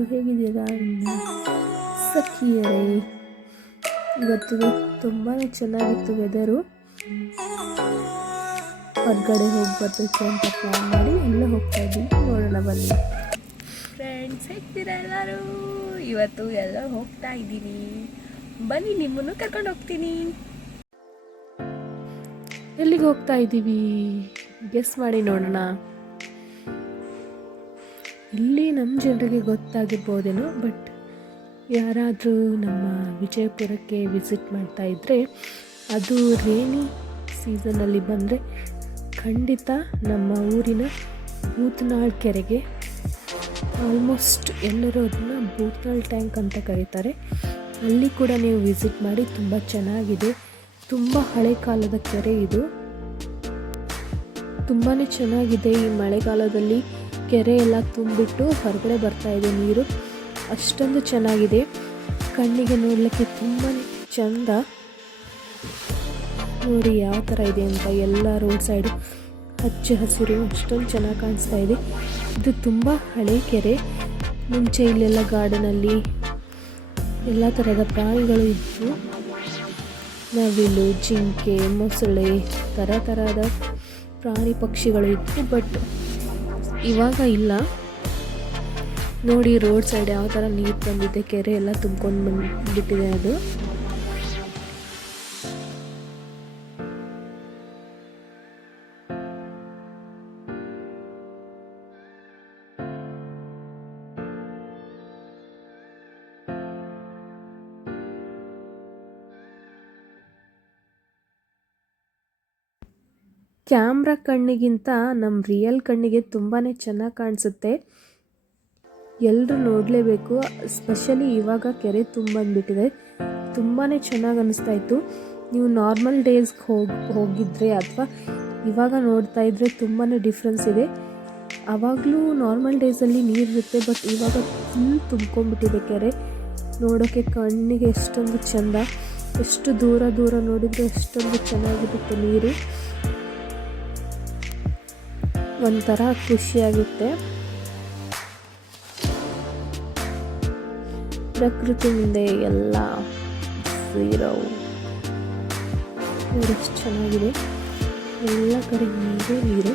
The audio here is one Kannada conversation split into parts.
ಎಲ್ಲರೂ ಹೇಗಿದ್ದೀರಾ ಸಖಿಯರೇ? ಇವತ್ತು ತುಂಬಾ ಚೆನ್ನಾಗಿತ್ತು ವೆದರು. ಹೊರಗಡೆ ಹೋಗಿ ಬರಬೇಕು ಅಂತ ಪ್ಲಾನ್ ಮಾಡಿ ಎಲ್ಲ ಹೋಗ್ತಾ ಇದ್ದೀವಿ. ನೋಡೋಣ ಬನ್ನಿ ಫ್ರೆಂಡ್ಸ್, ಹೇಗ್ತೀರಾ ಎಲ್ಲರೂ? ಇವತ್ತು ಎಲ್ಲ ಹೋಗ್ತಾ ಇದ್ದೀನಿ, ಬನ್ನಿ ನಿಮ್ಮನ್ನು ಕರ್ಕೊಂಡು ಹೋಗ್ತೀನಿ. ಎಲ್ಲಿಗೆ ಹೋಗ್ತಾ ಇದ್ದೀವಿ ಗೆಸ್ ಮಾಡಿ ನೋಡೋಣ. ಇಲ್ಲಿ ನಮ್ಮ ಜನರಿಗೆ ಗೊತ್ತಾಗಿರ್ಬೋದೇನೋ, ಬಟ್ ಯಾರಾದರೂ ನಮ್ಮ ವಿಜಯಪುರಕ್ಕೆ ವಿಸಿಟ್ ಮಾಡ್ತಾ ಇದ್ದರೆ ಅದು ರೇನಿ ಸೀಸನಲ್ಲಿ ಬಂದರೆ ಖಂಡಿತ ನಮ್ಮ ಊರಿನ ಯೂತ್ನಾಳ್ ಕೆರೆಗೆ, ಆಲ್ಮೋಸ್ಟ್ ಎಲ್ಲರೂ ಅದನ್ನು ಬೂತ್ನಾಳ್ ಟ್ಯಾಂಕ್ ಅಂತ ಕರೀತಾರೆ, ಅಲ್ಲಿ ಕೂಡ ನೀವು ವಿಸಿಟ್ ಮಾಡಿ. ತುಂಬ ಚೆನ್ನಾಗಿದೆ, ತುಂಬ ಹಳೆ ಕಾಲದ ಕೆರೆ ಇದು. ತುಂಬಾ ಚೆನ್ನಾಗಿದೆ. ಈ ಮಳೆಗಾಲದಲ್ಲಿ ಕೆರೆ ಎಲ್ಲ ತುಂಬಿಟ್ಟು ಹೊರಗಡೆ ಬರ್ತಾ ಇದೆ ನೀರು, ಅಷ್ಟೊಂದು ಚೆನ್ನಾಗಿದೆ. ಕಣ್ಣಿಗೆ ನೋಡಲಿಕ್ಕೆ ತುಂಬ ಚಂದ. ನೋಡಿ ಯಾವ ಥರ ಇದೆ ಅಂತ. ಎಲ್ಲ ರೋಡ್ ಸೈಡು ಹಚ್ಚ ಹಸಿರು, ಅಷ್ಟೊಂದು ಚೆನ್ನಾಗಿ ಕಾಣಿಸ್ತಾ ಇದೆ. ಇದು ತುಂಬ ಹಳೆ ಕೆರೆ. ಮುಂಚೆ ಇಲ್ಲೆಲ್ಲ ಗಾರ್ಡನಲ್ಲಿ ಎಲ್ಲ ಥರದ ಪ್ರಾಣಿಗಳು ಇತ್ತು. ನವಿಲು, ಜಿಂಕೆ, ಮೊಸಳೆ, ಥರದ ಪ್ರಾಣಿ ಪಕ್ಷಿಗಳು ಇತ್ತು. ಬಟ್ ಇವಾಗ ಇಲ್ಲ. ನೋಡಿ ರೋಡ್ ಸೈಡ್ ಯಾವ ಥರ ನೀರು ಬಂದಿದೆ, ಕೆರೆ ಎಲ್ಲ ತುಂಬ್ಕೊಂಡು ಬಂದುಬಿಟ್ಟಿದೆ ಅದು. ಕ್ಯಾಮ್ರಾ ಕಣ್ಣಿಗಿಂತ ನಮ್ಮ ರಿಯಲ್ ಕಣ್ಣಿಗೆ ತುಂಬಾ ಚೆನ್ನಾಗಿ ಕಾಣಿಸುತ್ತೆ. ಎಲ್ಲರೂ ನೋಡಲೇಬೇಕು. ಸ್ಪೆಷಲಿ ಇವಾಗ ಕೆರೆ ತುಂಬಂದುಬಿಟ್ಟಿದೆ, ತುಂಬಾ ಚೆನ್ನಾಗಿ ಅನ್ನಿಸ್ತಾ ಇತ್ತು. ನೀವು ನಾರ್ಮಲ್ ಡೇಸ್ಗೆ ಹೋಗಿದ್ರೆ ಅಥವಾ ಇವಾಗ ನೋಡ್ತಾ ಇದ್ದರೆ ತುಂಬಾ ಡಿಫ್ರೆನ್ಸ್ ಇದೆ. ಆವಾಗಲೂ ನಾರ್ಮಲ್ ಡೇಸಲ್ಲಿ ನೀರಿರುತ್ತೆ, ಬಟ್ ಇವಾಗ ಫುಲ್ ತುಂಬ್ಕೊಂಡ್ಬಿಟ್ಟಿದೆ ಕೆರೆ. ನೋಡೋಕ್ಕೆ ಕಣ್ಣಿಗೆ ಎಷ್ಟೊಂದು ಚೆಂದ, ಎಷ್ಟು ದೂರ ನೋಡಿದ್ರೆ ಎಷ್ಟೊಂದು ಚೆನ್ನಾಗಿರುತ್ತೆ ನೀರು. ಒಂಥರ ಖುಷಿಯಾಗುತ್ತೆ. ಪ್ರಕೃತಿ ಮುಂದೆ ಎಲ್ಲ ಝೀರೋ. ಎಷ್ಟು ಚೆನ್ನಾಗಿದೆ, ಎಲ್ಲ ಕಡೆ ನೀರು.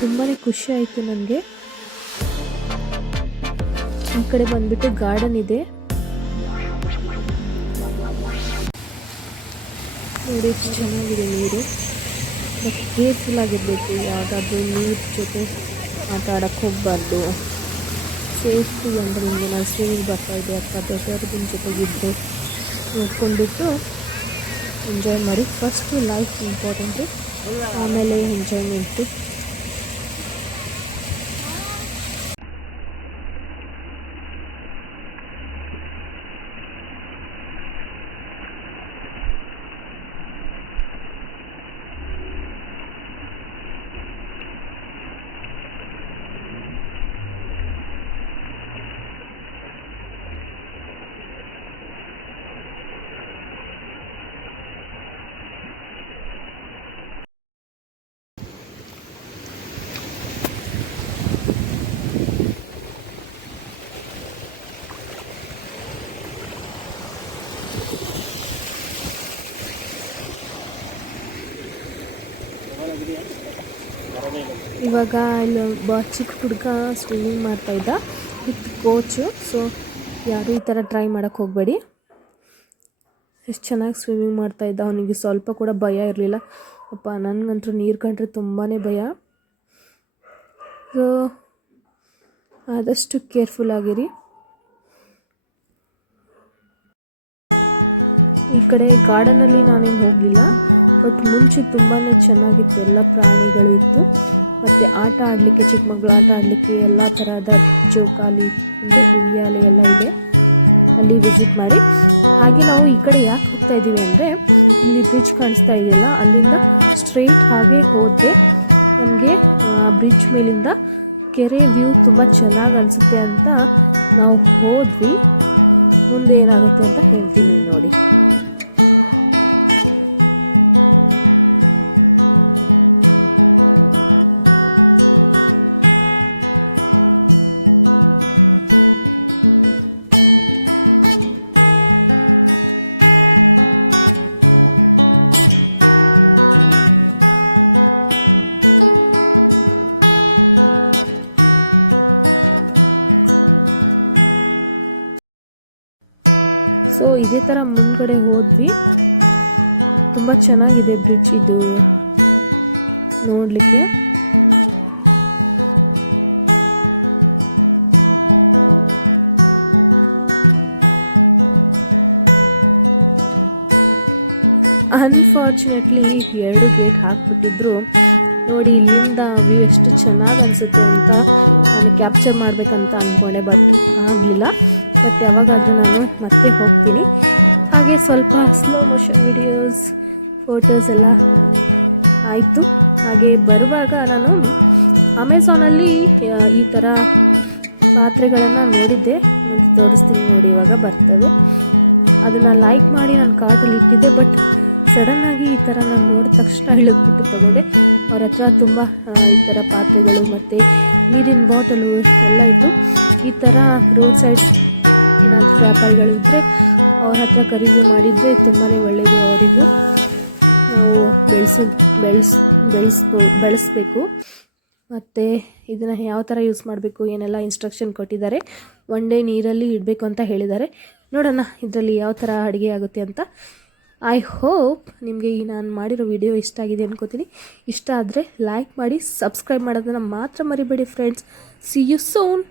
ತುಂಬಾ ಖುಷಿ ಆಯಿತು ನನಗೆ. ಈ ಕಡೆ ಬಂದ್ಬಿಟ್ಟು ಗಾರ್ಡನ್ ಇದೆ. ನೋಡಿ ಎಷ್ಟು ಚೆನ್ನಾಗಿದೆ ನೀರು. ಮತ್ತು ಕೇರ್ಫುಲ್ ಆಗಿರಬೇಕು, ಯಾವುದಾದ್ರೂ ನೀರು ಜೊತೆ ಆಟ ಆಡೋಕ್ಕೆ ಹೋಗಬಾರ್ದು. ಸೇಫ್ಟಿ ಅಂದರೆ ನಾನು ಸ್ವಿಮ್ಮಿಂಗ್ ಬರ್ತಾಯಿದ್ದೆ ಅಥವಾ ದೊಡ್ಡವ್ರಿಗಿನ ಜೊತೆಗಿದ್ದು ನೋಡ್ಕೊಂಡ್ಬಿಟ್ಟು ಎಂಜಾಯ್ ಮಾಡಿ. ಫಸ್ಟು ಲೈಫ್ ಇಂಪಾರ್ಟೆಂಟು, ಆಮೇಲೆ ಎಂಜಾಯ್ಮೆಂಟು. ಇವಾಗ ಇಲ್ಲೊಬ್ಬ ಚಿಕ್ಕ ಹುಡುಗ ಸ್ವಿಮ್ಮಿಂಗ್ ಮಾಡ್ತಾಯಿದ್ದ ವಿತ್ ಕೋಚು. ಸೊ ಯಾರು ಈ ಥರ ಟ್ರೈ ಮಾಡೋಕ್ಕೆ ಹೋಗಬೇಡಿ. ಎಷ್ಟು ಚೆನ್ನಾಗಿ ಸ್ವಿಮ್ಮಿಂಗ್ ಮಾಡ್ತಾಯಿದ್ದ, ಅವನಿಗೆ ಸ್ವಲ್ಪ ಕೂಡ ಭಯ ಇರಲಿಲ್ಲ. ಅಪ್ಪ ನನಗಂತೂ ನೀರು ಕಂಡ್ರೆ ತುಂಬಾ ಭಯ. ಸೊ ಆದಷ್ಟು ಕೇರ್ಫುಲ್ ಆಗಿರಿ. ಈ ಕಡೆ ಗಾರ್ಡನಲ್ಲಿ ನಾನು ಹೋಗಲಿಲ್ಲ, ಬಟ್ ಮುಂಚೆ ತುಂಬಾ ಚೆನ್ನಾಗಿತ್ತು. ಎಲ್ಲ ಪ್ರಾಣಿಗಳಿತ್ತು, ಮತ್ತು ಆಟ ಆಡಲಿಕ್ಕೆ, ಚಿಕ್ಕ ಮಕ್ಕಳು ಆಟ ಆಡಲಿಕ್ಕೆ ಎಲ್ಲ ಥರದ ಜೋಕಾಲಿ ಉಯ್ಯಾಲೆ ಎಲ್ಲ ಇದೆ. ಅಲ್ಲಿ ವಿಸಿಟ್ ಮಾಡಿ. ಹಾಗೆ ನಾವು ಈ ಕಡೆ ಯಾಕೆ ಹೋಗ್ತಾ ಇದ್ದೀವಿ ಅಂದರೆ, ಇಲ್ಲಿ ಬ್ರಿಡ್ಜ್ ಕಾಣಿಸ್ತಾ ಇದೆಯಲ್ಲ, ಅಲ್ಲಿಂದ ಸ್ಟ್ರೈಟ್ ಹಾಗೆ ಹೋದರೆ ನಮಗೆ ಆ ಬ್ರಿಡ್ಜ್ ಮೇಲಿಂದ ಕೆರೆ ವ್ಯೂ ತುಂಬ ಚೆನ್ನಾಗಿ ಅನಿಸುತ್ತೆ ಅಂತ ನಾವು ಹೋದ್ವಿ. ಮುಂದೆ ಏನಾಗುತ್ತೆ ಅಂತ ಹೇಳ್ತೀನಿ ನೋಡಿ. ಇದನ್ನು ಯಾವ ಥರ ಯೂಸ್ ಮಾಡಬೇಕು ಏನೆಲ್ಲ ಇನ್ಸ್ಟ್ರಕ್ಷನ್ ಕೊಟ್ಟಿದ್ದಾರೆ. 1 ಡೇ ನೀರಲ್ಲಿ ಇಡಬೇಕು ಅಂತ ಹೇಳಿದ್ದಾರೆ. ನೋಡೋಣ ಇದರಲ್ಲಿ ಯಾವ ಥರ ಅಡುಗೆ ಆಗುತ್ತೆ ಅಂತ. ಐ ಹೋಪ್ ನಿಮಗೆ ಈ ನಾನು ಮಾಡಿರೋ ವಿಡಿಯೋ ಇಷ್ಟ ಆಗಿದೆ ಅನ್ಕೋತೀನಿ. ಇಷ್ಟ ಆದರೆ ಲೈಕ್ ಮಾಡಿ, ಸಬ್ಸ್ಕ್ರೈಬ್ ಮಾಡೋದನ್ನು ಮಾತ್ರ ಮರಿಬೇಡಿ ಫ್ರೆಂಡ್ಸ್. C you soon.